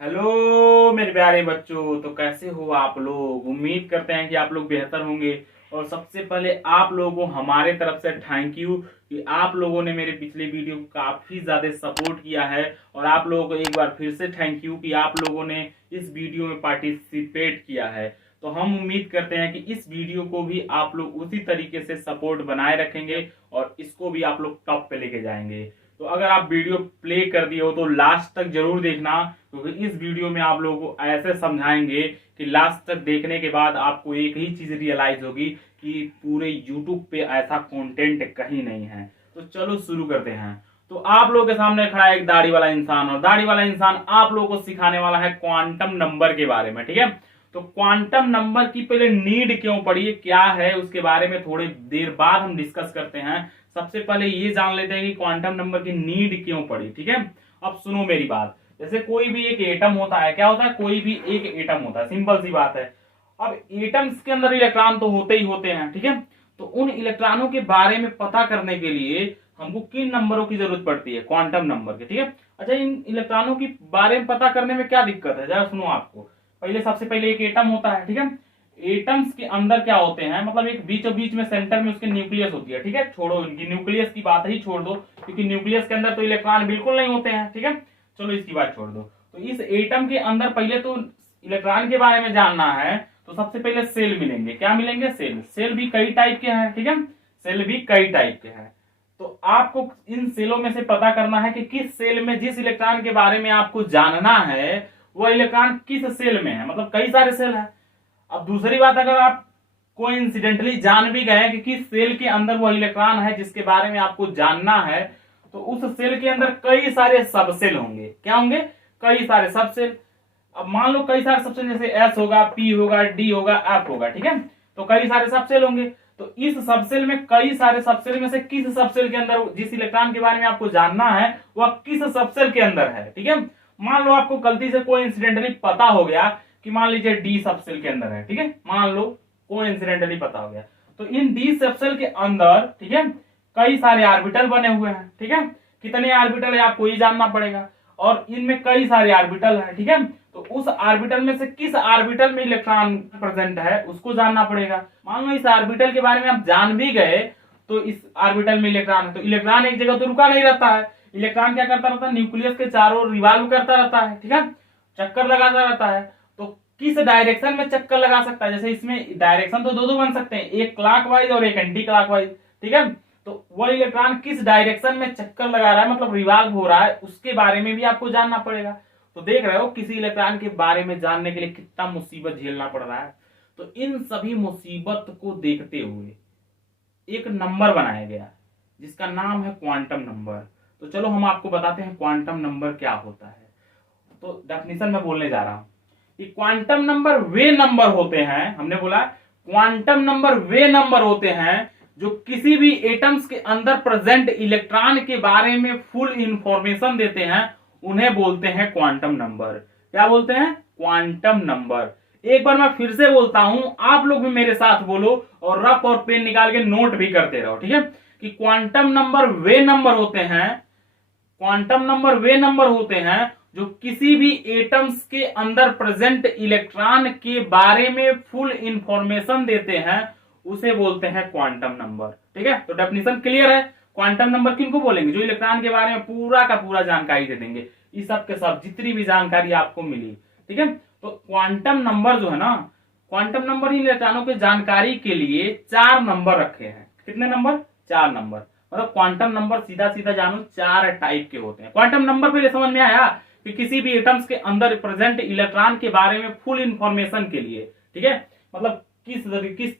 Hello मेरे प्यारे बच्चों, तो कैसे हो आप लोग। उम्मीद करते हैं कि आप लोग बेहतर होंगे। और सबसे पहले आप लोगों को हमारे तरफ से थैंक यू कि आप लोगों ने मेरे पिछले वीडियो को काफी ज्यादा सपोर्ट किया है। और आप लोगों को एक बार फिर से थैंक यू कि आप लोगों ने इस वीडियो में पार्टिसिपेट किया है। तो हम उम्मीद करते हैं कि इस वीडियो को भी आप लोग उसी तरीके से सपोर्ट बनाए रखेंगे और इसको भी आप लोग टॉप पे लेके जाएंगे। तो अगर आप वीडियो प्ले कर दिए हो तो लास्ट तक जरूर देखना, क्योंकि इस वीडियो में आप लोगों को ऐसे समझाएंगे कि लास्ट तक देखने के बाद आपको एक ही चीज रियलाइज होगी कि पूरे यूट्यूब पे ऐसा कंटेंट कहीं नहीं है। तो चलो शुरू करते हैं। तो आप लोगों के सामने खड़ा है एक दाढ़ी वाला इंसान, और दाढ़ी वाला इंसान आप लोगों को सिखाने वाला है क्वांटम नंबर के बारे में। ठीक है, तो क्वांटम नंबर की पहले नीड क्यों पड़ी, क्या है, उसके बारे में थोड़ी देर बाद हम डिस्कस करते हैं। सबसे पहले ये जान लेते हैं कि क्वांटम नंबर की नीड क्यों पड़ी। ठीक है, अब सुनो मेरी बात। जैसे कोई भी एक एटम होता है, क्या होता है, कोई भी एक एटम होता है, सिंपल सी बात है। अब एटम्स के अंदर इलेक्ट्रॉन तो होते ही होते हैं। ठीक है, तो उन इलेक्ट्रॉनों के बारे में पता करने के लिए हमको किन नंबरों की जरूरत पड़ती है, क्वांटम नंबर के। ठीक है, अच्छा, इन इलेक्ट्रॉनों के बारे में पता करने में क्या दिक्कत है, जरा सुनो। आपको पहले सबसे पहले एक एटम होता है। ठीक है, एटम्स के अंदर क्या होते हैं, मतलब एक बीचों बीच में सेंटर में उसके न्यूक्लियस होती है। ठीक है, छोड़ो इनकी न्यूक्लियस की बात ही छोड़ दो, क्योंकि न्यूक्लियस के अंदर तो इलेक्ट्रॉन बिल्कुल नहीं होते हैं। ठीक है, चलो इसकी बात छोड़ दो। तो इस एटम के अंदर पहले तो इलेक्ट्रॉन के बारे में जानना है, तो सबसे पहले सेल मिलेंगे। क्या मिलेंगे, सेल। सेल भी कई टाइप के हैं। ठीक है, सेल भी कई टाइप के हैं। तो आपको इन सेलों में से पता करना है कि किस सेल में जिस इलेक्ट्रॉन के बारे में आपको जानना है वह इलेक्ट्रॉन किस सेल में है, मतलब कई सारे सेल हैं। अब दूसरी बात, अगर आप कोइंसिडेंटली जान भी गए कि किस सेल के अंदर वो इलेक्ट्रॉन है जिसके बारे में आपको जानना है, तो उस सेल के अंदर कई सारे सबसेल होंगे। क्या होंगे, कई सारे सबसेल। अब मान लो कई सारे सबसेल, जैसे एस होगा, पी होगा, डी होगा, एफ होगा। ठीक है, तो कई सारे सबसेल होंगे। तो इस सबसेल में कई सारे सबसेल में से किस सबसेल के अंदर जिस इलेक्ट्रॉन के बारे में आपको जानना है वह किस सबसेल के अंदर है। ठीक है, मान लो आपको गलती से कोइंसिडेंटली पता हो गया कि मान लीजिए डी सबसेल के अंदर है। ठीक है, मान लो कोइंसिडेंटली पता हो गया, तो इन डी सबसेल के अंदर, ठीक है, कई सारे ऑर्बिटल बने हुए हैं। ठीक है, कितने ऑर्बिटल है आपको ये जानना पड़ेगा, और इनमें कई सारे ऑर्बिटल है। ठीक है, तो उस ऑर्बिटल में से किस ऑर्बिटल में इलेक्ट्रॉन प्रेजेंट है उसको जानना पड़ेगा। मान लो इस ऑर्बिटल के बारे में आप जान भी गए, तो इस ऑर्बिटल में इलेक्ट्रॉन है, तो इलेक्ट्रॉन एक जगह तो रुका नहीं रहता है। इलेक्ट्रॉन क्या करता रहता है, न्यूक्लियस के चारों ओर रिवॉल्व करता रहता है। ठीक है, चक्कर लगाता रहता है। तो किस डायरेक्शन में चक्कर लगा सकता है, जैसे इसमें डायरेक्शन तो दो दो बन सकते हैं, एक क्लॉकवाइज और एक एंटी क्लॉकवाइज। ठीक है, तो वह इलेक्ट्रॉन किस डायरेक्शन में चक्कर लगा रहा है, मतलब रिवॉल्व हो रहा है, उसके बारे में भी आपको जानना पड़ेगा। तो देख रहे हो किसी इलेक्ट्रॉन के बारे में जानने के लिए कितना मुसीबत झेलना पड़ रहा है। तो इन सभी मुसीबत को देखते हुए एक नंबर बनाया गया जिसका नाम है क्वांटम नंबर। तो चलो हम आपको बताते हैं क्वांटम नंबर क्या होता है। तो डेफिनेशन में बोलने जा रहा हूं कि क्वांटम नंबर वे नंबर होते हैं, हमने बोला क्वांटम नंबर वे नंबर होते हैं जो किसी भी एटम्स के अंदर प्रेजेंट इलेक्ट्रॉन के बारे में फुल इंफॉर्मेशन देते हैं, उन्हें बोलते हैं क्वांटम नंबर। क्या बोलते हैं, क्वांटम नंबर। एक बार मैं फिर से बोलता हूं, आप लोग भी मेरे साथ बोलो और रफ और पेन निकाल के नोट भी करते रहो। ठीक है, कि क्वांटम नंबर वे नंबर होते हैं, क्वांटम नंबर वे नंबर होते हैं जो किसी भी एटम्स के अंदर प्रेजेंट इलेक्ट्रॉन के बारे में फुल इंफॉर्मेशन देते हैं, उसे बोलते हैं क्वांटम नंबर। ठीक है, तो डेफिनेशन क्लियर है। क्वांटम नंबर किनको बोलेंगे, जो इलेक्ट्रॉन के बारे में पूरा का पूरा जानकारी दे देंगे, ये सब के सब जितनी भी जानकारी आपको मिली। ठीक है, तो क्वांटम नंबर जो है ना, क्वांटम नंबर इन इलेक्ट्रॉनों की जानकारी के लिए 4 नंबर रखे हैं। कितने नंबर, 4 नंबर। मतलब क्वांटम नंबर सीधा सीधा जानो 4 टाइप के होते हैं। क्वांटम नंबर पहले समझ में आया कि किसी भी एटम्स के अंदर प्रेजेंट इलेक्ट्रॉन के बारे में फुल इंफॉर्मेशन के लिए, ठीक है, मतलब किस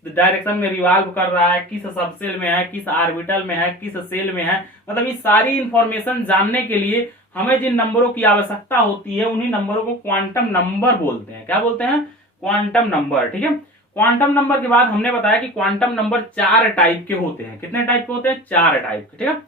डायरेक्शन में रिवॉल्व कर रहा है, किस सबसेल में है, किस ऑर्बिटल में है, किस सेल में है, मतलब ये सारी इंफॉर्मेशन जानने के लिए हमें जिन नंबरों की आवश्यकता होती है उन्हीं नंबरों को क्वांटम नंबर बोलते हैं। क्या बोलते हैं, क्वांटम नंबर। ठीक है, क्वांटम नंबर के बाद हमने बताया कि क्वांटम नंबर 4 टाइप के होते हैं। कितने टाइप के होते हैं, 4 टाइप के। ठीक है,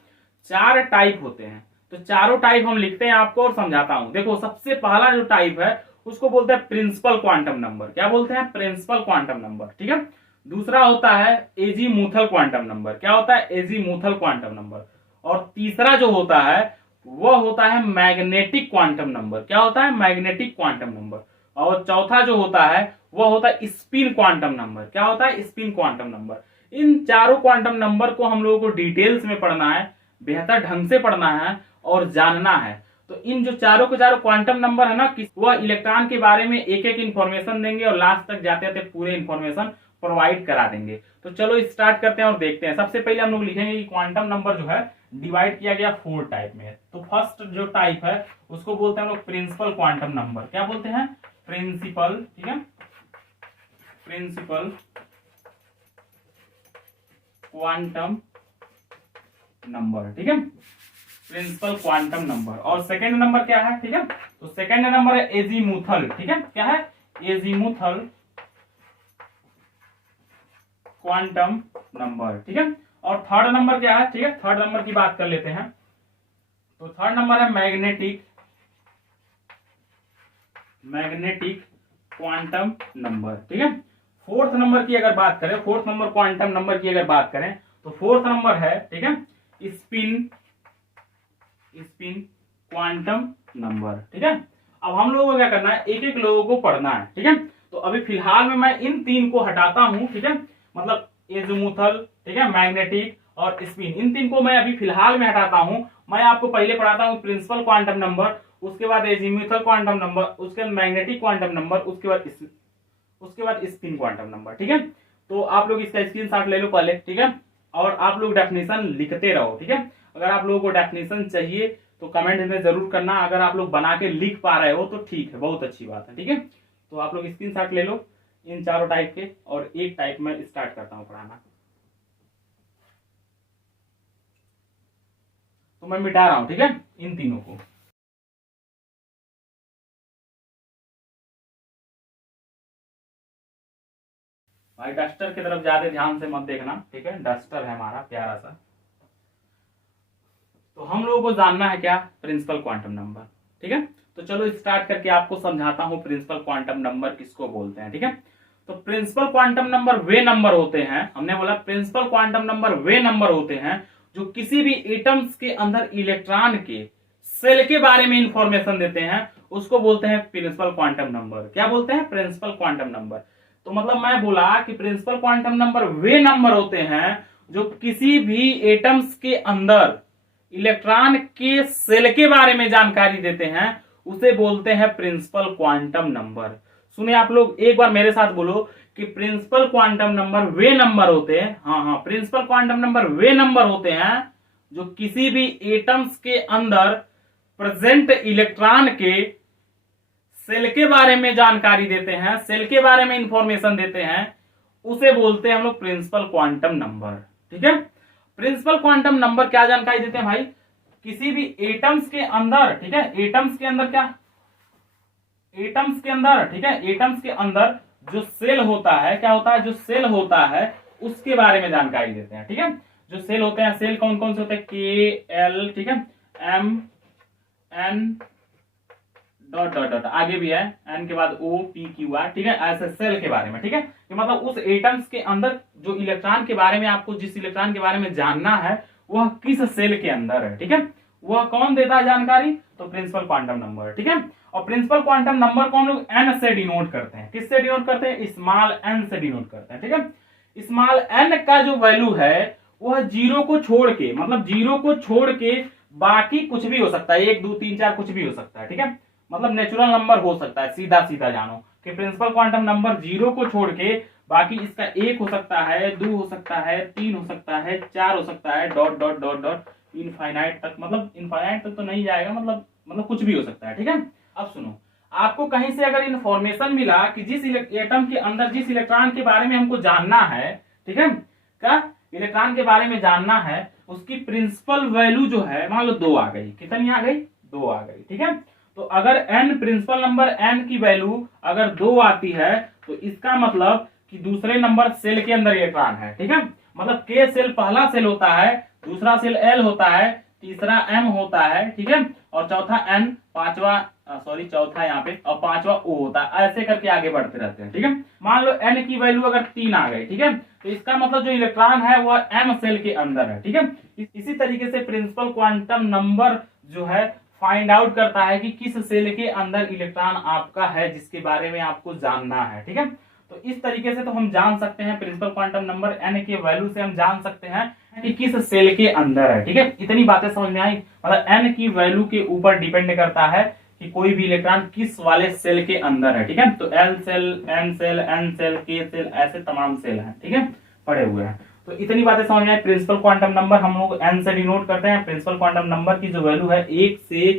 4 टाइप होते हैं। तो चारों टाइप हम लिखते हैं आपको और समझाता हूं। देखो, सबसे पहला जो टाइप है उसको बोलते हैं प्रिंसिपल क्वांटम नंबर। क्या बोलते हैं, प्रिंसिपल क्वांटम नंबर। ठीक है, दूसरा होता है एजीमुथल क्वांटम नंबर। क्या होता है, एजीमुथल क्वांटम नंबर। और तीसरा जो होता है वह होता है मैग्नेटिक क्वांटम नंबर। क्या होता है? Magnetic quantum number. और चौथा जो होता है वह होता है स्पिन क्वांटम नंबर। क्या होता है? Spin quantum number. इन चारों क्वांटम नंबर को हम लोगों को डिटेल्स में पढ़ना है, बेहतर ढंग से पढ़ना है और जानना है। तो इन जो चारों के चारों क्वांटम नंबर है ना, वह इलेक्ट्रॉन के बारे में एक एक इंफॉर्मेशन देंगे और लास्ट तक जाते जाते पूरे इंफॉर्मेशन प्रोवाइड करा देंगे। तो चलो स्टार्ट करते हैं और देखते हैं। सबसे पहले हम लोग लिखेंगे कि क्वांटम नंबर जो है डिवाइड किया गया 4 टाइप में। तो फर्स्ट जो टाइप है उसको बोलते हैं हम लोग प्रिंसिपल क्वांटम नंबर। क्या बोलते हैं? प्रिंसिपल। ठीक है, प्रिंसिपल क्वांटम नंबर। ठीक है, प्रिंसिपल क्वांटम नंबर। और सेकेंड नंबर क्या है? ठीक है, तो सेकेंड नंबर है एजीमुथल। ठीक है, क्या है? Azimuthal quantum number. ठीक है, और थर्ड नंबर क्या है? ठीक है, थर्ड नंबर की बात कर लेते हैं। तो थर्ड नंबर है मैग्नेटिक क्वांटम नंबर। ठीक है, फोर्थ नंबर की अगर बात करें, फोर्थ नंबर क्वांटम नंबर की अगर बात करें तो फोर्थ नंबर है, ठीक है, स्पिन क्वांटम नंबर। ठीक है, अब हम लोगों को क्या करना है? एक एक लोगों को पढ़ना है। ठीक है, तो अभी फिलहाल में मैं इन तीन को हटाता हूं। ठीक है, मतलब एजीमुथल, ठीक है, मैग्नेटिक और स्पिन, इन तीन को मैं अभी फिलहाल में हटाता हूं। मैं आपको पहले पढ़ाता हूं प्रिंसिपल क्वांटम नंबर, उसके बाद एजीमुथल क्वांटम नंबर, उसके बाद मैग्नेटिक क्वांटम नंबर, उसके बाद स्पिन क्वांटम नंबर। ठीक है, तो आप लोग इसका स्क्रीनशॉट ले लो पहले। ठीक है, और आप लोग डेफिनेशन लिखते रहो। ठीक है, अगर आप लोगों को डेफिनेशन चाहिए तो कमेंट में जरूर करना। अगर आप लोग बना के लिख पा रहे हो तो ठीक है, बहुत अच्छी बात है। ठीक है, तो आप लोग स्क्रीनशॉट ले लो इन चारों टाइप के, और एक टाइप में स्टार्ट करता हूं पढ़ाना। तो मैं मिटा रहा हूं, ठीक है, इन तीनों को। भाई डस्टर की तरफ ज्यादा ध्यान से मत देखना। ठीक है, डस्टर है हमारा प्यारा सा। तो हम लोगों को जानना है क्या? Principal quantum number. ठीक है, तो चलो स्टार्ट करके आपको समझाता हूं प्रिंसिपल क्वांटम नंबर किसको बोलते हैं। ठीक है, तो प्रिंसिपल क्वांटम नंबर वे नंबर होते हैं, हमने बोला प्रिंसिपल क्वांटम नंबर वे नंबर होते हैं जो किसी भी एटम्स के अंदर इलेक्ट्रॉन के सेल के बारे में इंफॉर्मेशन देते हैं, उसको बोलते हैं प्रिंसिपल क्वांटम नंबर। क्या बोलते हैं? Principal quantum number. तो मतलब मैं बोला कि प्रिंसिपल क्वांटम नंबर वे नंबर होते हैं जो किसी भी एटम्स के अंदर इलेक्ट्रॉन के सेल के बारे में जानकारी देते हैं, उसे बोलते हैं प्रिंसिपल क्वांटम नंबर। सुनिए आप लोग एक बार मेरे साथ बोलो कि प्रिंसिपल क्वांटम नंबर वे नंबर होते हैं, हाँ, प्रिंसिपल क्वांटम नंबर वे नंबर होते हैं जो किसी भी एटम्स के अंदर प्रेजेंट इलेक्ट्रॉन के सेल के बारे में जानकारी देते हैं, सेल के बारे में इंफॉर्मेशन देते हैं, उसे बोलते हैं हम लोग प्रिंसिपल क्वांटम नंबर। ठीक है, प्रिंसिपल क्वांटम नंबर क्या जानकारी देते हैं भाई? किसी भी एटम्स के अंदर, ठीक है, एटम्स के अंदर क्या, एटम्स के अंदर, ठीक है, एटम्स के अंदर जो सेल होता है, क्या होता है? जो सेल होता है उसके बारे में जानकारी देते हैं। ठीक है, जो सेल होते हैं, सेल कौन कौन से होते हैं? के, एल, ठीक है, M, N, dot dot dot, आगे भी है, एन के बाद ओ, पी, क्यू, आर। ठीक है, ऐसे सेल के बारे में। ठीक है, कि मतलब उस एटम्स के अंदर जो इलेक्ट्रॉन के बारे में, आपको जिस इलेक्ट्रॉन के बारे में जानना है वह किस सेल के अंदर है। ठीक है, वह कौन देता है जानकारी? तो प्रिंसिपल क्वांटम नंबर। ठीक है, और प्रिंसिपल क्वांटम नंबर को हम लोग एन से डिनोट करते हैं। किससे डिनोट करते हैं? स्मॉल एन से डिनोट करते हैं। ठीक है, स्मॉल एन का जो वैल्यू है वह जीरो को छोड़ के, मतलब जीरो को छोड़ के बाकी कुछ भी हो सकता है, 1 2 3 4 कुछ भी हो सकता है। ठीक है, मतलब नेचुरल नंबर हो सकता है। सीधा सीधा जानो कि प्रिंसिपल क्वांटम नंबर जीरो को छोड़ के बाकी इसका 1 हो सकता है, 2 हो सकता है, 3 हो सकता है, 4 हो सकता है, dot dot dot dot infinite तक, मतलब इनफाइनाइट तक तो नहीं जाएगा, मतलब कुछ भी हो सकता है। ठीक है, अब सुनो, आपको कहीं से अगर इंफॉर्मेशन मिला कि जिस एटम के अंदर जिस इलेक्ट्रॉन के बारे में हमको जानना है, ठीक है, क्या इलेक्ट्रॉन के बारे में जानना है, उसकी प्रिंसिपल वैल्यू जो है मान लो 2 आ गई। कितनी आ गई? 2 आ गई। ठीक है, तो अगर n प्रिंसिपल नंबर n की वैल्यू अगर 2 आती है तो इसका मतलब कि दूसरे नंबर सेल के अंदर इलेक्ट्रॉन है। ठीक है, मतलब k सेल पहला सेल होता है, दूसरा सेल l होता है, तीसरा m होता है। ठीक है, और चौथा n, पांचवा चौथा यहाँ पे, और पांचवा o होता है। ऐसे करके आगे बढ़ते रहते हैं। ठीक है, मान लो n की वैल्यू अगर 3 आ गई, ठीक है, तो इसका मतलब जो इलेक्ट्रॉन है वह m सेल के अंदर है। ठीक है, इसी तरीके से प्रिंसिपल क्वांटम नंबर जो है फाइंड आउट करता है कि किस सेल के अंदर इलेक्ट्रॉन आपका है, जिसके बारे में आपको जानना है। ठीक है, तो इस तरीके से तो हम जान सकते हैं प्रिंसिपल क्वांटम नंबर n के वैल्यू से हम जान सकते हैं कि किस सेल के अंदर है। ठीक है, इतनी बातें समझ में आई। मतलब n की वैल्यू के ऊपर डिपेंड करता है कि कोई भी इलेक्ट्रॉन किस वाले सेल के अंदर है। ठीक है, तो L cell, M cell, N cell, K cell, ऐसे तमाम सेल हैं। ठीक है, पड़े हुए हैं। तो इतनी बातें समझ में आई। प्रिंसिपल क्वांटम नंबर हम लोग n से डिनोट करते हैं। प्रिंसिपल क्वांटम नंबर की जो वैल्यू है एक से,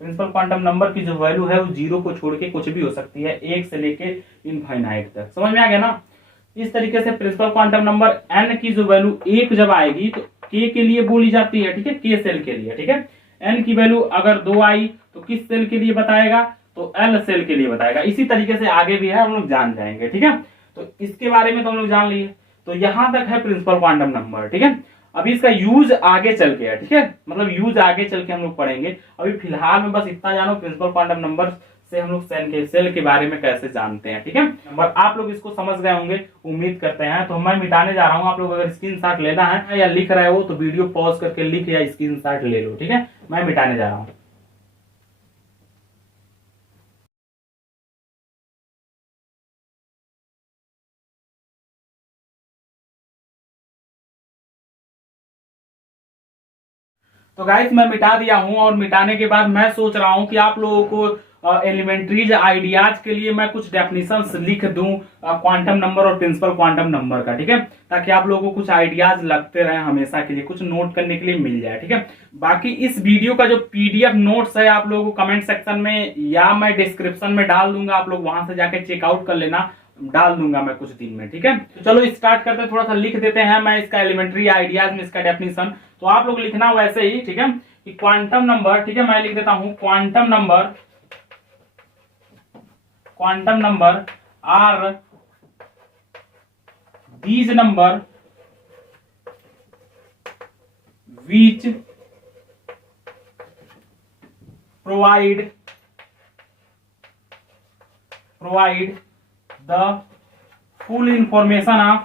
प्रिंसिपल क्वांटम नंबर की जो वैल्यू है वो जीरो को छोड़ के कुछ भी हो सकती है, एक से लेके इनफाइनाइट तक। समझ में आ गया ना। इस तरीके से प्रिंसिपल क्वांटम नंबर n की जो वैल्यू एक जब आएगी तो k के लिए बोली जाती है। ठीक है, k सेल के लिए। ठीक है, n की वैल्यू अगर 2 आई तो किस सेल के लिए बताएगा, तो L सेल के लिए बताएगा। इसी तरीके से आगे भी है, हम लोग जान जाएंगे। ठीक है, तो इसके बारे में तो हम लोग जान लिए। तो यहां तक है प्रिंसिपल क्वांटम नंबर। ठीक है, अभी इसका यूज आगे चल के है। ठीक है, मतलब यूज आगे चल के हम लोग पढ़ेंगे। अभी फिलहाल में बस इतना जानो प्रिंसिपल क्वांटम नंबर से हम लोग सेल के बारे में कैसे जानते हैं। ठीक है, नंबर आप लोग इसको समझ गए होंगे, उम्मीद करते हैं। तो मैं मिटाने जा रहा हूं। आप लोग अगर स्क्रीनशॉट लेना है या लिख रहे हो तो वीडियो पॉज करके लिख या स्क्रीनशॉट ले लो। ठीक है, मैं मिटाने जा रहा हूं। तो गाइस मैं मिटा दिया हूं, और मिटाने के बाद मैं सोच रहा हूं कि आप लोगों को एलिमेंट्रीज आइडियाज के लिए मैं कुछ डेफिनेशंस लिख दूं क्वांटम नंबर और प्रिंसिपल क्वांटम नंबर का। ठीक है, ताकि आप लोगों को कुछ आइडियाज लगते रहे, हमेशा के लिए कुछ नोट करने के लिए मिल जाए। ठीक है, बाकी इस वीडियो का जो पीडीएफ नोट्स है आप लोगों को कमेंट सेक्शन में या मैं डिस्क्रिप्शन में डाल दूंगा, आप लोग वहां से जाके चेकआउट कर लेना, डाल दूंगा मैं कुछ दिन में। ठीक है, तो चलो स्टार्ट करते हैं। थोड़ा सा लिख देते हैं मैं इसका एलिमेंट्री आइडियाज में इसका डेफिनेशन। तो आप लोग लिखना वैसे ही। ठीक है, कि क्वांटम नंबर, ठीक है मैं लिख देता हूं, quantum number are these number which provide the full information of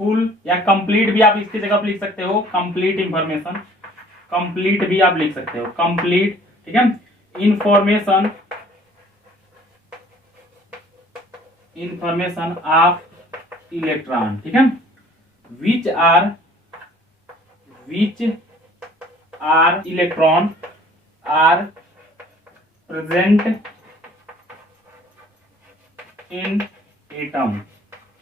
full या कंप्लीट भी आप इसकी जगह पर लिख सकते हो, कंप्लीट इंफॉर्मेशन, कंप्लीट भी आप लिख सकते हो, कंप्लीट। ठीक है, इंफॉर्मेशन ऑफ इलेक्ट्रॉन। ठीक है, which are electron are present in atom.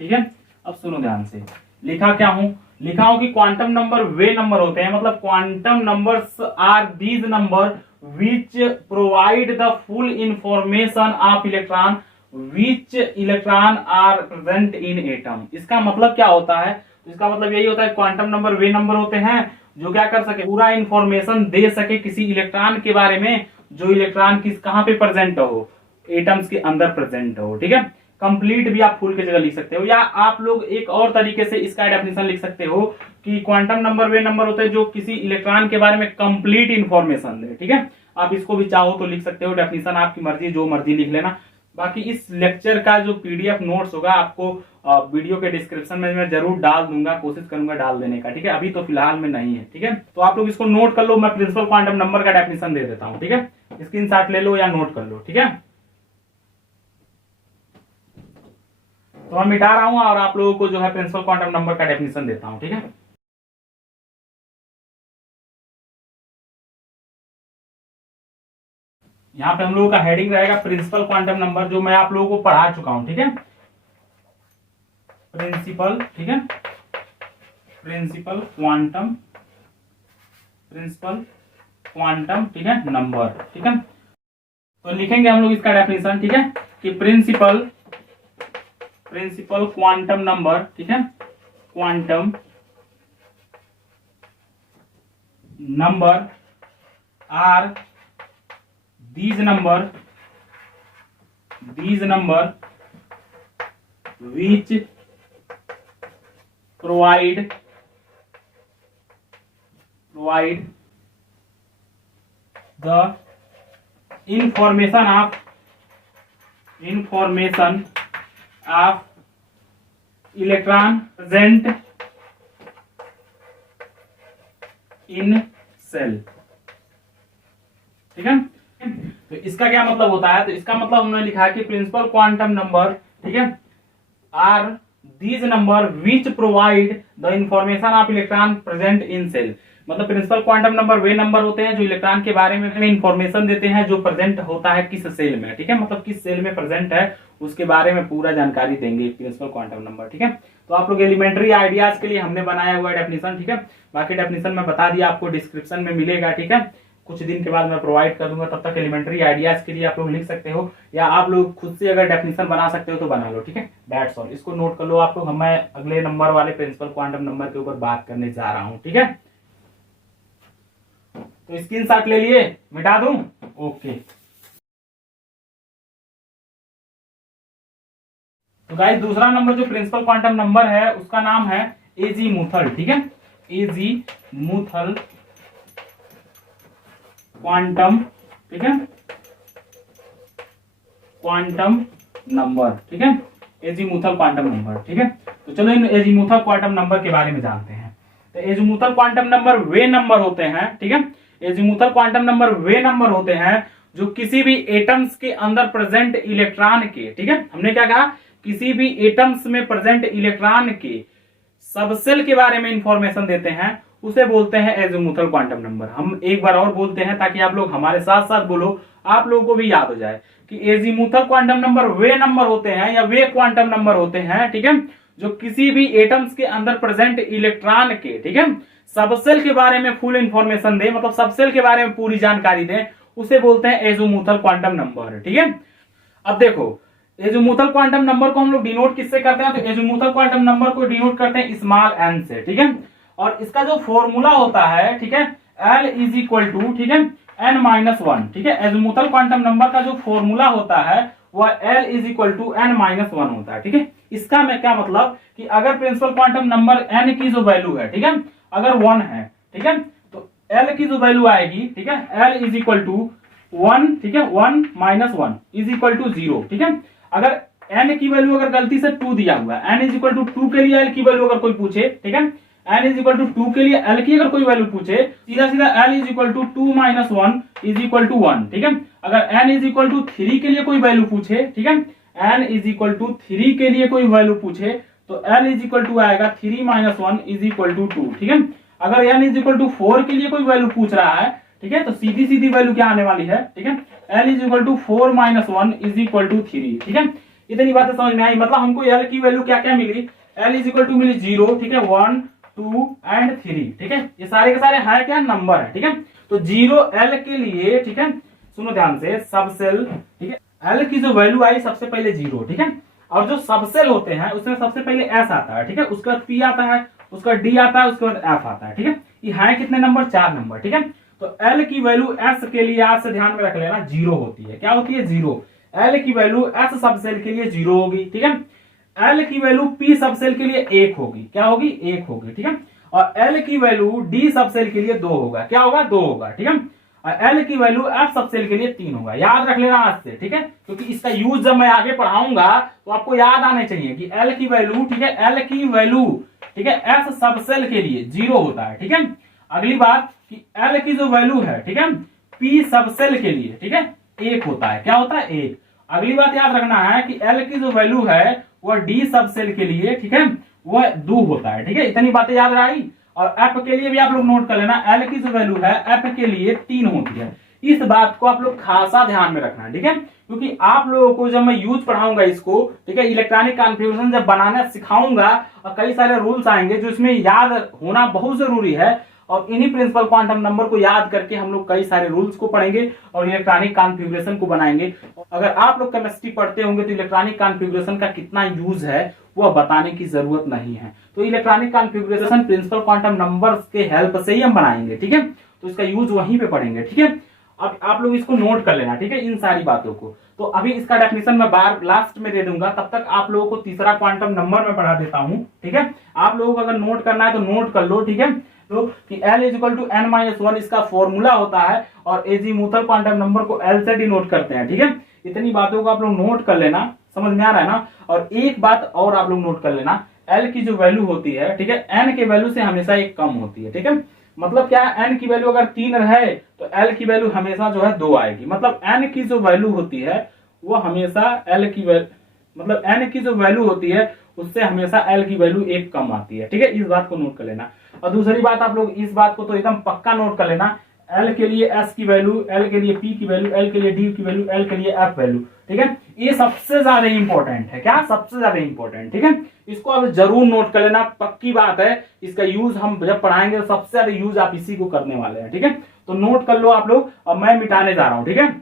ठीक है, अब सुनो ध्यान से, लिखा क्या हूं, लिखा हूं कि क्वांटम नंबर वे नंबर होते हैं, मतलब quantum numbers are these number which provide the full information of electron which electron are present in atom. इसका मतलब क्या होता है, इसका मतलब यही होता है क्वांटम नंबर वे नंबर होते हैं जो क्या कर सके, पूरा इंफॉर्मेशन दे सके किसी इलेक्ट्रॉन के बारे में, जो इलेक्ट्रॉन किस कहां पे प्रेजेंट हो, एटम्स के अंदर प्रेजेंट हो। ठीक है, कंप्लीट भी आप फुल की जगह लिख सकते हो, या आप लोग एक और तरीके से इसका डेफिनेशन लिख सकते हो कि क्वांटम नंबर वे नंबर होते हैं जो किसी इलेक्ट्रॉन के बारे में कंप्लीट इंफॉर्मेशन दे। ठीक है, आप इसको भी चाहो तो लिख सकते हो, डेफिनेशन आपकी मर्जी, जो मर्जी लिख लेना। बाकी इस लेक्चर का जो पीडीएफ नोट्स होगा आपको वीडियो के डिस्क्रिप्शन में मैं जरूर डाल दूंगा, कोशिश करूंगा डाल देने का। ठीक है, अभी तो फिलहाल में नहीं है। ठीक है, तो आप लोग इसको नोट कर लो, मैं प्रिंसिपल क्वांटम नंबर का डेफिनेशन दे देता हूं। ठीक है, स्क्रीनशॉट ले लो या नोट कर लो। ठीक है, तो मैं मिटा रहा हूं और आप लोगों को जो है प्रिंसिपल क्वांटम नंबर का डेफिनेशन देता हूं। ठीक है, यहां पे हम लोगों का हेडिंग रहेगा प्रिंसिपल क्वांटम नंबर, जो मैं आप लोगों को पढ़ा चुका हूं। ठीक है, प्रिंसिपल, ठीक है, प्रिंसिपल क्वांटम, ठीक है, नंबर। ठीक है, तो लिखेंगे हम लोग इसका डेफिनेशन। ठीक है, कि प्रिंसिपल क्वांटम नंबर, ठीक है, quantum number are these number which provide the information of electron present in cell। ठीक है। तो इसका क्या मतलब होता है, तो इसका मतलब हमने लिखा है कि प्रिंसिपल क्वांटम नंबर, ठीक है, are these number which provide the information of electron present in cell. मतलब प्रिंसिपल क्वांटम नंबर वे नंबर होते हैं जो इलेक्ट्रॉन के बारे में इंफॉर्मेशन देते हैं जो प्रेजेंट होता है किस सेल में, ठीक है, मतलब किस सेल में प्रेजेंट है उसके बारे में पूरा जानकारी देंगे प्रिंसिपल क्वांटम नंबर, ठीक है। तो आप लोग एलिमेंट्री आइडियाज के लिए हमने बनाया हुआ डेफिनेशन, ठीक है, बाकी डेफिनेशन में बता दिया, आपको डिस्क्रिप्शन में मिलेगा, ठीक है, कुछ दिन के बाद मैं प्रोवाइड कर दूंगा। तब तक एलिमेंट्री आइडियाज के लिए आप लोग लिख सकते हो या आप लोग खुद से अगर डेफिनेशन बना सकते हो तो बना लो, ठीक है, दैट्स ऑल। इसको नोट कर लो आप लोग, मैं अगले नंबर वाले प्रिंसिपल क्वांटम नंबर के ऊपर बात करने जा रहा हूं, ठीक है। तो स्क्रीनशॉट ले लिए, मिटा दूं, ओके। तो गाइस दूसरा नंबर जो प्रिंसिपल क्वांटम नंबर है उसका नाम है एजीमुथल, ठीक है, एजीमुथल क्वांटम, ठीक है, क्वांटम नंबर, ठीक है, एजीमुथल क्वांटम नंबर, ठीक है। तो चलो इन एजीमुथल क्वांटम नंबर के बारे में जानते हैं। तो एजीमुथल क्वांटम नंबर वे नंबर होते हैं, ठीक है, एजीमुथल क्वांटम नंबर वे नंबर होते हैं जो किसी भी एटम्स के अंदर प्रेजेंट इलेक्ट्रॉन के, ठीक है, हमने क्या कहा, किसी भी एटम्स में प्रेजेंट इलेक्ट्रॉन के सबसेल के बारे में इंफॉर्मेशन देते हैं, उसे बोलते हैं एजीमुथल क्वांटम नंबर। हम एक बार और बोलते हैं ताकि आप लोग हमारे साथ साथ बोलो, आप लोगों को भी याद हो जाए कि एजीमुथल क्वांटम नंबर वे नंबर होते हैं या वे क्वांटम नंबर होते हैं, ठीक है, जो किसी भी एटम्स के अंदर प्रेजेंट इलेक्ट्रॉन के, ठीक है, सबसेल के बारे में फुल इंफॉर्मेशन दे, मतलब सबसेल के बारे में पूरी जानकारी दे, उसे बोलते हैं एजीमुथल क्वांटम नंबर, ठीक है। अब देखो एजीमुथल क्वांटम नंबर को हम लोग डिनोट किससे करते हैं, तो एजीमुथल क्वांटम नंबर को डिनोट करते हैं स्मॉल एन से, ठीक है, और इसका जो फॉर्मूला होता है, ठीक है, L इज इक्वल टू, ठीक है, n-1, ठीक है, एजीमुथल क्वांटम नंबर का जो फॉर्मूला होता है वह L is equal to n-1 होता है, ठीक है। इसका में क्या मतलब कि अगर प्रिंसिपल क्वांटम नंबर n की जो वैल्यू है, ठीक है, अगर 1 है, ठीक है, तो L की जो वैल्यू आएगी, ठीक है, L इज इक्वल टू 1, ठीक है, 1-1 इज इक्वल टू 0, ठीक है। अगर n की वैल्यू अगर गलती से 2 दिया हुआ है, n इज इक्वल टू 2 के लिए L की वैल्यू अगर कोई पूछे, ठीक है, n इज इक्वल टू 2 के लिए L की अगर कोई वैल्यू पूछे, सीधा सीधा L is equal to 2-1 is equal to 1, ठीक है। अगर n इज इक्वल टू 3 के लिए कोई वैल्यू पूछे, ठीक है, n इज इक्वल टू 3 के लिए कोई वैल्यू पूछे तो L इज इक्वल टू आएगा 3-1 इज इक्वल टू 2, ठीक है। अगर n इज इक्वल टू 4 के लिए कोई वैल्यू पूछ रहा है, ठीक है, तो सीधी सीधी वैल्यू क्या आने वाली है, ठीक है, L is equal to 4-1 is equal to 3, ठीक है। इतनी बातें समझ में आई, मतलब हमको L की वैल्यू क्या क्या मिली, L इज इक्वल टू मिली 0, ठीक है, 1, 2 एंड 3, ठीक है, ये सारे के सारे है क्या, नंबर है, ठीक है। तो 0 L के लिए, ठीक है, सुनो ध्यान से, सबसेल, ठीक है, L की जो वैल्यू आई सबसे पहले 0, ठीक है, और जो सबसेल होते हैं उसमें सबसे पहले S आता है, ठीक है, उसके बाद P आता है, उसका D आता है, उसके बाद F आता है, ठीक है। ये है कितने नंबर, 4 नंबर, ठीक है। तो L की वैल्यू S के लिए आज से ध्यान में रख लेना 0 होती है, क्या होती है, 0। L की वैल्यू S सबसेल के लिए 0 होगी, ठीक है। L की वैल्यू P सबसेल के लिए 1 होगी, क्या होगी, 1 होगी, ठीक है। और L की वैल्यू D सबसेल के लिए 2 होगा, क्या होगा, 2 होगा, ठीक है। और L की वैल्यू F सबसेल के लिए 3 होगा, याद रख लेना आज से, ठीक है, क्योंकि इसका यूज जब मैं आगे पढ़ाऊंगा तो आपको याद आने चाहिए कि L की वैल्यू, ठीक है, L की वैल्यू, ठीक है, S सबसेल के लिए 0 होता है, ठीक है। अगली बात कि L की जो वैल्यू है, ठीक है, P सबसेल के लिए, ठीक है, 1 होता है, क्या होता है, 1। अगली बात याद रखना है कि L की जो वैल्यू है वह D सबसेल के लिए, ठीक है, वह 2 होता है, ठीक है। इतनी बातें याद रही। और F के लिए भी आप लोग नोट कर लेना, L की जो वैल्यू है F के लिए 3 होती है। इस बात को आप लोग खासा ध्यान में रखना, ठीक है, क्योंकि आप लोगों को जब मैं यूज पढ़ाऊंगा इसको, ठीक है, इलेक्ट्रॉनिक कॉन्फ़िगरेशन जब बनाना सिखाऊंगा और कई सारे रूल्स आएंगे जो इसमें याद होना बहुत जरूरी है, और इन्हीं प्रिंसिपल क्वांटम नंबर को याद करके हम लोग कई सारे रूल्स को पढ़ेंगे और इलेक्ट्रॉनिक कॉन्फ़िगरेशन को बनाएंगे। अगर आप लोग केमिस्ट्री पढ़ते होंगे तो इलेक्ट्रॉनिक कॉन्फ़िगरेशन का कितना यूज है वह बताने की जरूरत नहीं है। तो electronic configuration principal quantum numbers के हेल्प से ही हम बनाएंगे, ठीक है, तो इसका यूज वहीं पे पढ़ेंगे, ठीक है। अब आप लोग इसको नोट कर लेना, ठीक है, इन सारी बातों को। तो अभी इसका डेफिनेशन मैं बार लास्ट में दे दूंगा, तब तक आप लोगों को तीसरा क्वांटम नंबर में पढ़ा देता हूं, ठीक है। आप लोगों को अगर नोट करना है तो नोट कर लो, ठीक है, तो कि L is equal to n-1 इसका फॉर्मूला होता है और एजीमुथल क्वांटम नंबर को L से डिनोट करते हैं, ठीक है। इतनी बातों को आप लोग नोट कर लेना, समझ में आ रहा है ना। और एक बात और आप लोग नोट कर लेना, L की जो वैल्यू होती है, ठीक है, N के वैल्यू से हमेशा एक कम होती है, ठीक है। मतलब क्या है, n की वैल्यू अगर 3 रहे तो l की वैल्यू हमेशा जो है 2 आएगी। मतलब n की जो वैल्यू होती है वो हमेशा l की वैल्यू, मतलब n की जो वैल्यू होती है उससे हमेशा l की वैल्यू 1 कम आती है। ठीक है, इस बात को नोट कर लेना। और दूसरी बात, आप लोग इस बात को तो एकदम पक्का नोट कर लेना, L के लिए S की वैल्यू, L के लिए P की वैल्यू, L के लिए D की वैल्यू, L के लिए F वैल्यू। ठीक है, ये सबसे ज्यादा इंपॉर्टेंट है। क्या? सबसे ज्यादा इंपॉर्टेंट। ठीक है, इसको आप जरूर नोट कर लेना, पक्की बात है। इसका यूज हम जब पढ़ाएंगे तो सबसे ज्यादा यूज आप इसी को करने वाले हैं। ठीक है, तो नोट कर लो आप लोग। अब मैं मिटाने जा रहा हूं। ठीक है,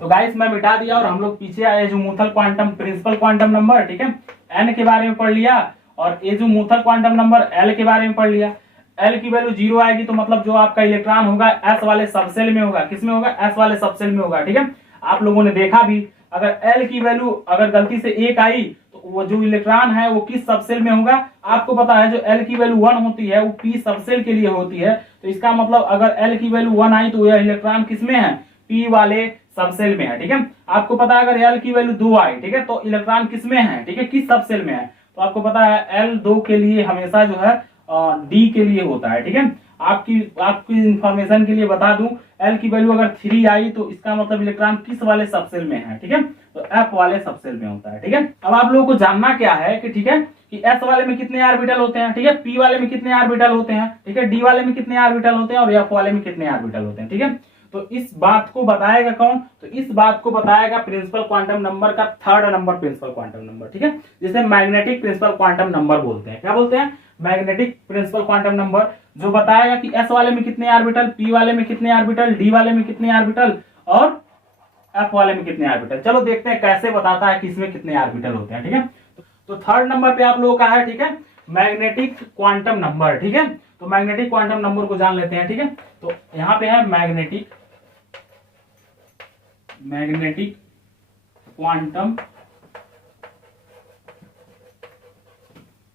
तो गाइस मैं मिटा दिया और हम लोग पीछे आए azimuthal quantum principal quantum number. ठीक है, एन के बारे में पढ़ लिया और एजीमुथल क्वांटम नंबर एल के बारे में पढ़ लिया। एल की वैल्यू 0 आएगी तो मतलब जो आपका इलेक्ट्रॉन होगा एस वाले सबसेल में होगा। किसमें होगा? एस वाले सबसेल में होगा। ठीक है, आप लोगों ने देखा भी, अगर एल की वैल्यू अगर गलती से 1 आई तो वो जो इलेक्ट्रॉन है वो किस सबसेल में होगा? आपको पता है जो एल की वैल्यू 1 होती है वो पी सबसेल के लिए होती है। तो इसका मतलब अगर एल की वैल्यू 1 आई तो यह इलेक्ट्रॉन किसमें है? पी वाले सबसेल में है। ठीक है, आपको पता है अगर एल की वैल्यू 2 आई, ठीक है, तो इलेक्ट्रॉन किसमें है? ठीक है, किस सबसेल में है? तो आपको पता है एल 2 के लिए हमेशा जो है डी के लिए होता है। ठीक है, आपकी आपकी इंफॉर्मेशन के लिए बता दूं, एल की वैल्यू अगर 3 आई तो इसका मतलब इलेक्ट्रॉन किस वाले सबसेल में है? ठीक है, तो एफ वाले सबसेल में होता है। ठीक है, अब आप लोगों को जानना क्या है कि ठीक है कि एस वाले में कितने ऑर्बिटल होते हैं? ठीक है, पी वाले में कितने ऑर्बिटल होते हैं? ठीक है, डी वाले में कितने ऑर्बिटल होते हैं और एफ वाले में कितने ऑर्बिटल होते हैं? ठीक है, तो इस बात को बताएगा कौन? तो इस बात को बताएगा प्रिंसिपल क्वांटम नंबर का 3rd number principal quantum number. ठीक है, जिसे मैग्नेटिक प्रिंसिपल क्वांटम नंबर बोलते हैं। क्या बोलते हैं? मैग्नेटिक प्रिंसिपल क्वांटम नंबर, जो बताएगा कि एस वाले में कितने ऑर्बिटल, पी वाले में कितने ऑर्बिटल, डी वाले में कितने ऑर्बिटल और एफ वाले में कितने ऑर्बिटल। चलो देखते हैं कैसे बताता है कि इसमें कितने ऑर्बिटल होते हैं। ठीक है, तो 3rd नंबर पे आप लोगों का है, ठीक है, मैग्नेटिक क्वांटम नंबर। ठीक है, तो मैग्नेटिक क्वांटम नंबर को जान लेते हैं। ठीक है, तो यहां पे है मैग्नेटिक क्वांटम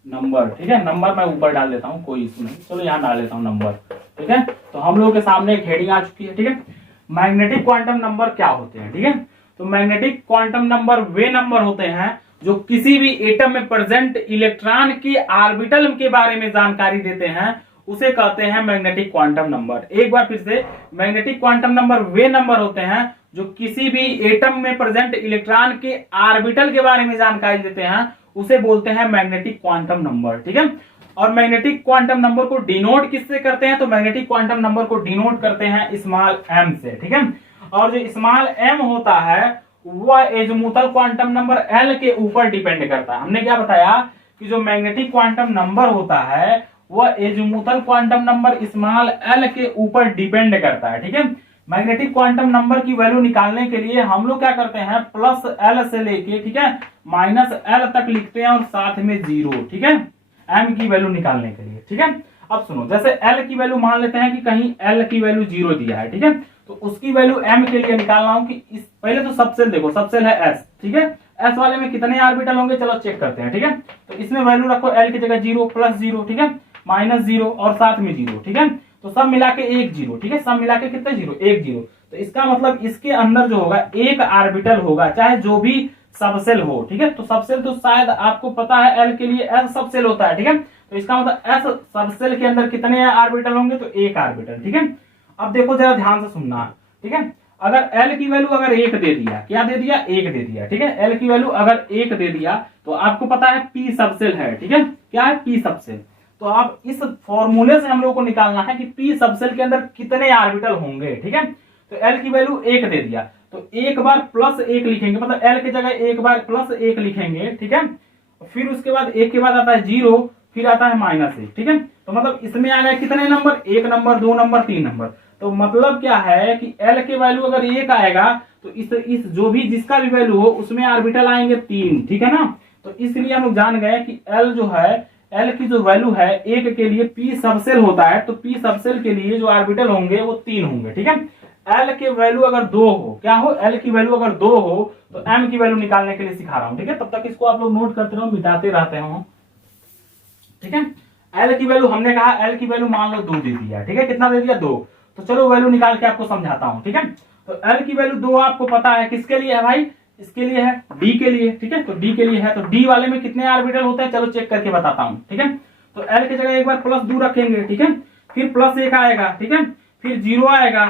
नंबर। ठीक है, नंबर मैं ऊपर डाल देता हूं, कोई इशू नहीं। चलो यहां डाल देता हूं नंबर। ठीक है, तो हम लोगों के सामने एक हेडिंग आ चुकी है। ठीक है, मैग्नेटिक क्वांटम नंबर क्या होते हैं? ठीक है, तो मैग्नेटिक क्वांटम नंबर वे नंबर होते हैं जो किसी भी एटम में प्रेजेंट इलेक्ट्रॉन के ऑर्बिटल के बारे में जानकारी देते हैं, उसे कहते हैं मैग्नेटिक क्वांटम नंबर। एक बार फिर से, मैग्नेटिक क्वांटम नंबर वे नंबर होते हैं जो किसी भी एटम में प्रेजेंट इलेक्ट्रॉन के ऑर्बिटल के बारे में जानकारी देते हैं, उसे बोलते हैं मैग्नेटिक क्वांटम नंबर। ठीक है, और मैग्नेटिक क्वांटम नंबर को डिनोट किससे करते हैं? तो मैग्नेटिक क्वांटम नंबर को डिनोट करते हैं स्मॉल एम से। ठीक है, और जो स्मॉल एम होता है वह एजीमुथल क्वांटम नंबर एल के ऊपर डिपेंड करता है। हमने क्या बताया कि जो मैग्नेटिक क्वांटम नंबर होता है वह azimuthal quantum number small L के ऊपर डिपेंड करता है। ठीक है, मैग्नेटिक क्वांटम नंबर की वैल्यू निकालने के लिए हम लोग क्या करते हैं, प्लस एल से लेके, ठीक है, माइनस एल तक लिखते हैं और साथ में 0। ठीक है, एम की वैल्यू निकालने के लिए। ठीक है, अब सुनो, जैसे एल की वैल्यू मान लेते हैं कि कहीं एल की वैल्यू 0 दिया है। ठीक है, तो उसकी वैल्यू एम के लिए निकालना हो कि इस पहले तो सबसेल देखो, सबसेल है एस। ठीक है, एस वाले में कितने ऑर्बिटल होंगे, चलो चेक करते हैं। ठीक है, तो इसमें वैल्यू रखो एल की जगह 0, प्लस 0, ठीक है, माइनस 0 और साथ में 0। ठीक है, तो सब मिला के 1 0। ठीक है, सब मिला के कितने 0? 1 0। तो इसका मतलब इसके अंदर जो होगा एक ऑर्बिटल होगा, चाहे जो भी सबसेल हो। ठीक है, तो सबसेल तो शायद आपको पता है एल के लिए एस सबसेल होता है। ठीक है, तो इसका मतलब एस सबसेल के अंदर कितने ऑर्बिटल होंगे? तो एक ऑर्बिटल। ठीक है, अब देखो जरा ध्यान से सुनना। ठीक है, अगर एल की वैल्यू अगर 1 दे दिया, क्या दे दिया? 1 दे दिया। ठीक है, एल की वैल्यू अगर 1 दे दिया तो आपको पता है पी सबसेल है। ठीक है, क्या है? P subshell. तो आप इस फॉर्मूले से हम लोग को निकालना है कि पी सबसेल के अंदर कितने ऑर्बिटल होंगे। ठीक है, तो एल की वैल्यू 1 दे दिया तो एक बार प्लस 1 लिखेंगे, मतलब एल की जगह एक बार प्लस 1 लिखेंगे। ठीक है, फिर उसके बाद 1 के बाद आता है 0, फिर आता है -1। ठीक है, तो मतलब इसमें आ गए कितने नंबर? 1 number, 2 number, 3 number. तो मतलब क्या है कि एल के वैल्यू अगर 1 आएगा तो इस जो भी जिसका भी वैल्यू हो उसमें ऑर्बिटल आएंगे 3। ठीक है ना, तो इसलिए हम लोग जान गए कि एल जो है, एल की जो वैल्यू है 1 के लिए पी सबसेल होता है, तो पी सबसेल के लिए जो ऑर्बिटल होंगे वो 3 होंगे। ठीक है, एल की वैल्यू अगर 2 हो, क्या हो? एल की वैल्यू अगर 2 हो तो एम की वैल्यू निकालने के लिए सिखा रहा हूं। ठीक है, तब तक इसको आप लोग नोट करते रहो, मिटाते रहते हो। ठीक है, एल की वैल्यू हमने कहा, एल की वैल्यू मान लो 2 दे दिया। ठीक है, कितना दे दिया? 2। तो चलो वैल्यू निकाल के आपको समझाता हूं। ठीक है, तो L की वैल्यू 2 आपको पता है, किसके लिए है भाई, इसके लिए है, D के लिए, ठीक है। तो D के लिए है, तो D वाले में कितने ऑर्बिटल होते हैं, चलो चेक करके बताता हूं, ठीक है। तो L की जगह एक बार +2 रखेंगे, ठीक है, फिर +1 आएगा, ठीक है, फिर 0 आएगा,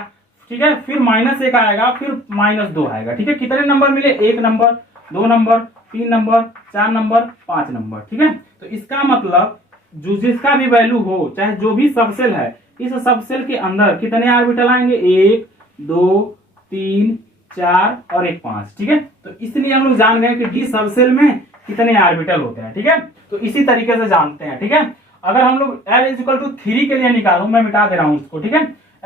ठीक है, फिर -1 आएगा, फिर -2 आएगा, ठीक है। कितने नंबर मिले, 1 number, 2 number, 3 number, 4 number, 5 number, ठीक है। तो इसका मतलब जो जिसका भी वैल्यू हो, चाहे जो भी सबसेल है, इस सबसेल के अंदर कितने ऑर्बिटल आएंगे, 1 2 3 4 और एक 5, ठीक है। तो इसलिए हम लोग जान गए कि डी सबसेल में कितने ऑर्बिटल होते हैं, ठीक है। तो इसी तरीके से जानते हैं, ठीक है। अगर हम लोग L = 3 के लिए निकालूं, मैं मिटा दे रहा हूं इसको, ठीक है।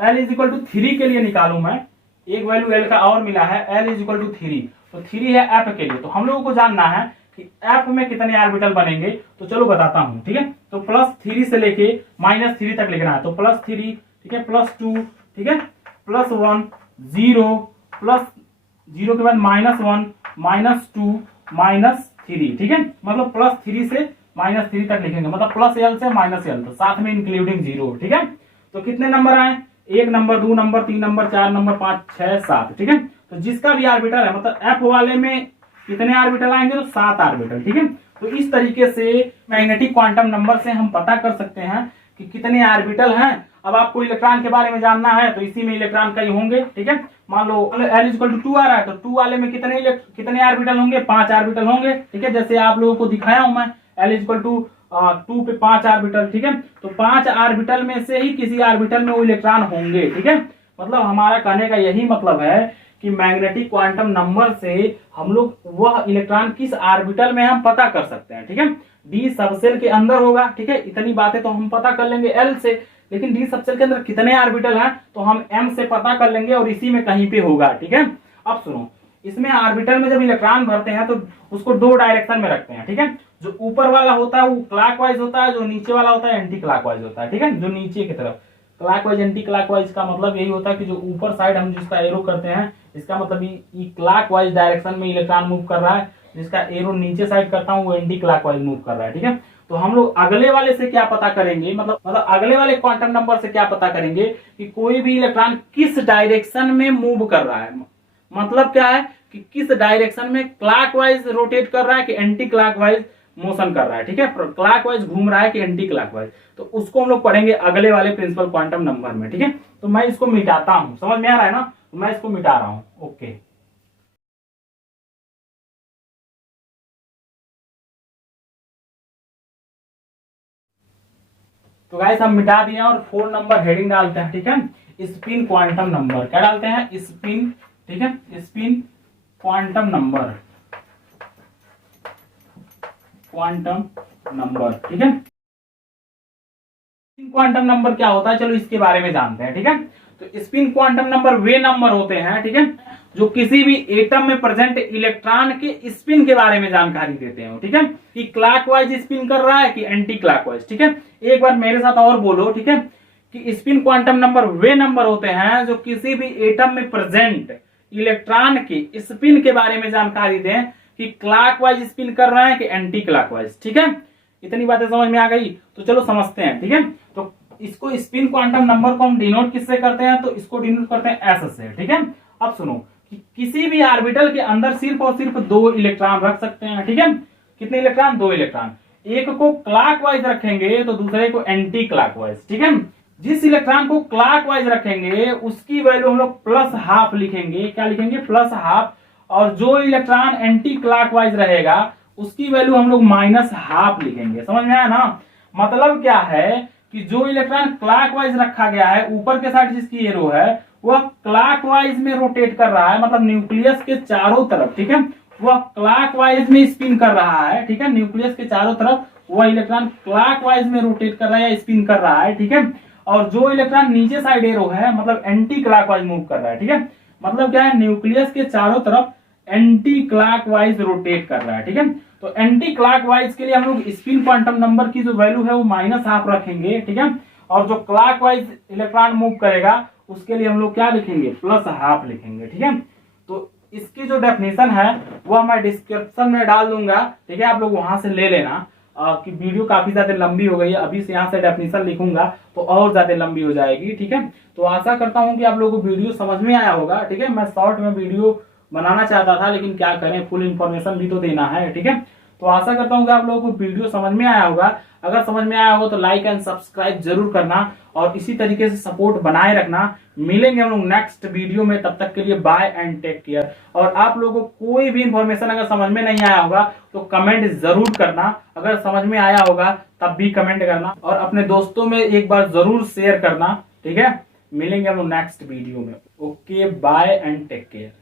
L = 3 के लिए निकालूं मैं, एक वैल्यू L का और मिला है, L = 3, तो 3 है F के लिए। तो हम लोगों को जानना है कि F में कितने ऑर्बिटल बनेंगे, तो चलो बताता हूं, ठीक है। तो +3 से लेके -3 तक लिखना है, तो +3, ठीक है, +2, ठीक है, +1 0 +0 के बाद -1 -2 -3, ठीक है। मतलब +3 से -3 तक लिखेंगे, मतलब +L से -L, तो साथ में इंक्लूडिंग 0, ठीक है। तो कितने नंबर आए, 1 नंबर, 2 नंबर, 3 नंबर, 4 नंबर, 5 6 7, ठीक है। तो जिसका भी ऑर्बिटल है, मतलब F वाले में कितने ऑर्बिटल आएंगे, तो 7 ऑर्बिटल, ठीक है। तो इस तरीके से मैग्नेटिक क्वांटम नंबर से हम पता कर सकते हैं कि कितने ऑर्बिटल हैं। अब आपको इलेक्ट्रॉन के बारे में जानना है, तो इसी में इलेक्ट्रॉन कई होंगे, ठीक है। मान लो L = 2 आ रहा है, तो 2 वाले में कितने ऑर्बिटल होंगे, 5 ऑर्बिटल होंगे, ठीक है। जैसे आप लोगों को दिखाया हूं मैं, L = 2 पे 5 ऑर्बिटल, ठीक है। तो 5 ऑर्बिटल में से ही किसी ऑर्बिटल में वो इलेक्ट्रॉन होंगे, ठीक है। मतलब हमारा कहने का यही मतलब है कि मैग्नेटिक क्वांटम नंबर से हम लोग वह इलेक्ट्रॉन किस ऑर्बिटल में हम पता कर सकते हैं, ठीक है। डी सबसेल के अंदर होगा, ठीक है। इतनी बातें तो हम पता कर लेंगे L से, लेकिन डी सबसेल के अंदर कितने ऑर्बिटल हैं तो हम M से पता कर लेंगे, और इसी में कहीं पे होगा, ठीक है। अब सुनो, इसमें ऑर्बिटल में जब इलेक्ट्रॉन भरते हैं तो उसको 2 डायरेक्शन में रखते हैं, ठीक है। जो ऊपर वाला होता है वो क्लॉकवाइज होता है, जो नीचे वाला होता है एंटी क्लॉकवाइज होता है, ठीक है। जो नीचे की तरफ क्लॉकवाइज एंटी क्लॉकवाइज का मतलब यही होता है कि जो ऊपर साइड हम जिसका एरो करते हैं, इसका मतलब ये क्लॉकवाइज डायरेक्शन में इलेक्ट्रॉन मूव कर रहा है, जिसका एरो नीचे साइड करता हूं वो एंटी क्लॉकवाइज मूव कर रहा है, ठीक है। तो हम लोग अगले वाले से क्या पता करेंगे, मतलब अगले वाले क्वांटम नंबर से क्या पता करेंगे कि कोई भी इलेक्ट्रॉन किस डायरेक्शन में मूव कर रहा है। मतलब क्या है कि किस डायरेक्शन में क्लॉकवाइज रोटेट कर रहा है कि एंटी क्लॉकवाइज मोशन कर रहा है, ठीक है। क्लॉकवाइज घूम रहा है कि एंटी क्लॉकवाइज, तो उसको हम लोग पढ़ेंगे अगले वाले प्रिंसिपल क्वांटम नंबर में, ठीक है। तो मैं इसको मिटाता हूं, समझ में आ रहा है ना, तो मैं इसको मिटा रहा हूं, ओके। तो गाइस हम मिटा दिए और 4 नंबर हेडिंग डालते हैं, ठीक है। स्पिन क्वांटम नंबर, क्या डालते हैं, स्पिन, ठीक है, spin quantum number, quantum number, ठीक है। स्पिन क्वांटम नंबर क्या होता है, चलो इसके बारे में जानते हैं, ठीक है। तो स्पिन क्वांटम नंबर वे नंबर होते हैं, ठीक है, जो किसी भी एटम में प्रेजेंट इलेक्ट्रॉन के स्पिन के बारे में जानकारी देते हैं, ठीक है, कि क्लॉकवाइज स्पिन कर रहा है कि एंटी क्लॉकवाइज, ठीक है। एक बार मेरे साथ और बोलो, ठीक है, कि स्पिन क्वांटम नंबर वे नंबर होते हैं जो किसी भी एटम में प्रेजेंट इलेक्ट्रॉन के स्पिन के बारे में जानकारी दें कि क्लॉकवाइज स्पिन कर रहा है कि एंटी क्लॉकवाइज, ठीक है। इतनी बातें समझ में आ गई, तो चलो समझते हैं, ठीक है। तो इसको स्पिन क्वांटम नंबर को हम डिनोट किससे करते हैं, तो इसको डिनोट करते हैं S से, ठीक है। अब सुनो कि किसी भी ऑर्बिटल के अंदर सिर्फ और सिर्फ 2 इलेक्ट्रॉन रख सकते हैं, ठीक है। कितने इलेक्ट्रॉन, 2 इलेक्ट्रॉन, एक को क्लॉकवाइज रखेंगे तो दूसरे को एंटी क्लॉकवाइज, ठीक है। जिस इलेक्ट्रॉन को क्लॉकवाइज रखेंगे उसकी वैल्यू हम लोग +½ लिखेंगे, क्या लिखेंगे, +½ और जो इलेक्ट्रॉन एंटी क्लॉकवाइज रहेगा उसकी वैल्यू हम लोग -½ लिखेंगे, समझ में आया ना। मतलब क्या है कि जो इलेक्ट्रॉन क्लॉकवाइज रखा गया है, ऊपर के साइड जिसकी एरो है वह क्लॉकवाइज में रोटेट कर रहा है, मतलब न्यूक्लियस के चारों तरफ, ठीक है, वह क्लॉकवाइज में स्पिन कर रहा है, ठीक है। न्यूक्लियस के चारों तरफ वह इलेक्ट्रॉन क्लॉकवाइज में रोटेट कर रहा है या स्पिन कर रहा है, ठीक है। और जो इलेक्ट्रॉन नीचे साइड एरो है मतलब एंटी क्लॉकवाइज मूव कर रहा है, ठीक है। मतलब क्या है, न्यूक्लियस के चारों तरफ एंटी क्लॉकवाइज रोटेट कर रहा है, ठीक है। तो एंटी क्लॉकवाइज के लिए हम लोग स्पिन क्वांटम नंबर की जो वैल्यू है वो -½ रखेंगे, ठीक है। और जो क्लॉकवाइज इलेक्ट्रॉन मूव करेगा उसके लिए हम लोग क्या लिखेंगे, +½ लिखेंगे, ठीक है। तो इसकी जो डेफिनेशन है वो मैं डिस्क्रिप्शन में डाल दूंगा, ठीक है, आप लोग वहां से ले लेना। कि वीडियो काफी ज्यादा लंबी हो गई है, अभी से यहाँ से डेफिनेशन लिखूंगा तो और ज्यादा लंबी हो जाएगी। ठीक है, तो आशा करता हूँ कि आप लोगों को वीडियो समझ में आया होगा। ठीक है, मैं शॉर्ट में वीडियो बनाना चाहता था, लेकिन क्या करें, फुल इन्फॉर्मेशन भी तो देना है। ठीक है, तो आशा करता हूँ कि आप लोगों को वीडियो समझ में आया होगा। अगर समझ में आया होगा तो लाइक एंड सब्सक्राइब जरूर करना और इसी तरीके से सपोर्ट बनाए रखना। मिलेंगे हम लोग नेक्स्ट वीडियो में, तब तक के लिए बाय एंड टेक केयर। और आप लोगों को कोई भी इंफॉर्मेशन अगर समझ में नहीं आया होगा तो कमेंट जरूर करना, अगर समझ में आया होगा तब भी कमेंट करना और अपने दोस्तों में एक बार जरूर शेयर करना। ठीक है, मिलेंगे हम लोग नेक्स्ट वीडियो में। Okay, bye and take care.